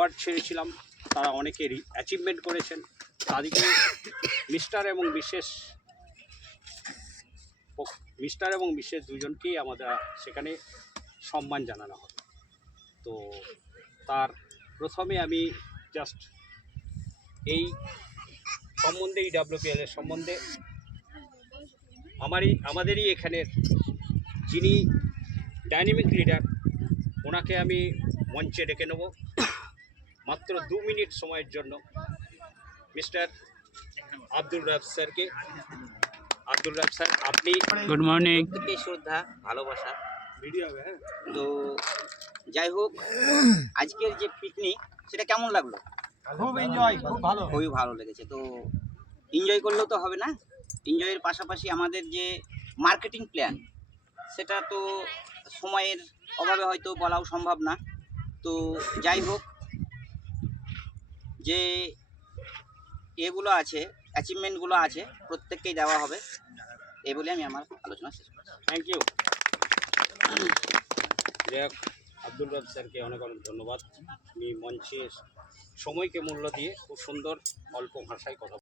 Award ছেড়েছিলাম, তারা অনেকে achievement করেছেন, তাদেরকে মিস্টার এবং বিশেষ দুজনকেই আমাদের সেখানে সম্মান জানানো হবে। তো তার প্রথমে আমি জাস্ট এই সম্বন্ধে, এই WPL এর সম্বন্ধে আমাদেরই এখানের যিনি ডাইনামিক লিডার, ওনাকে আমি মঞ্চে ডেকে নেব মাত্র 2 মিনিট সময়ের জন্য। মিস্টার আব্দুল রাব স্যারকে। আব্দুল রাব স্যার, আপনি। Good morning. প্রত্যেককে শ্রদ্ধা, ভালোবাসা। ভিডিও হবে, হ্যাঁ। তো যাই হোক, আজকের যে পিকনিক সেটা কেমন লাগলো? খুব এনজয়, খুব ভালো। খুবই ভালো লেগেছে। তো এনজয় করলেও তো হবে না, এনজয়ের পাশাপাশি আমাদের যে মার্কেটিং প্ল্যান, সেটা তো সময়ের অভাবে হয়তো বলাও সম্ভব না। তো যাই হোক, যে এগুলো আছে, অ্যাচিভমেন্টগুলো আছে, প্রত্যেককেই দেওয়া হবে, এই বলে আমি আমার আলোচনা শেষ করছি। Thank you. আব্দুল রাব স্যারকে অনেক অনেক ধন্যবাদ। উনি মঞ্চে সময়কে মূল্য দিয়ে খুব সুন্দর অল্প ভাষায় কথা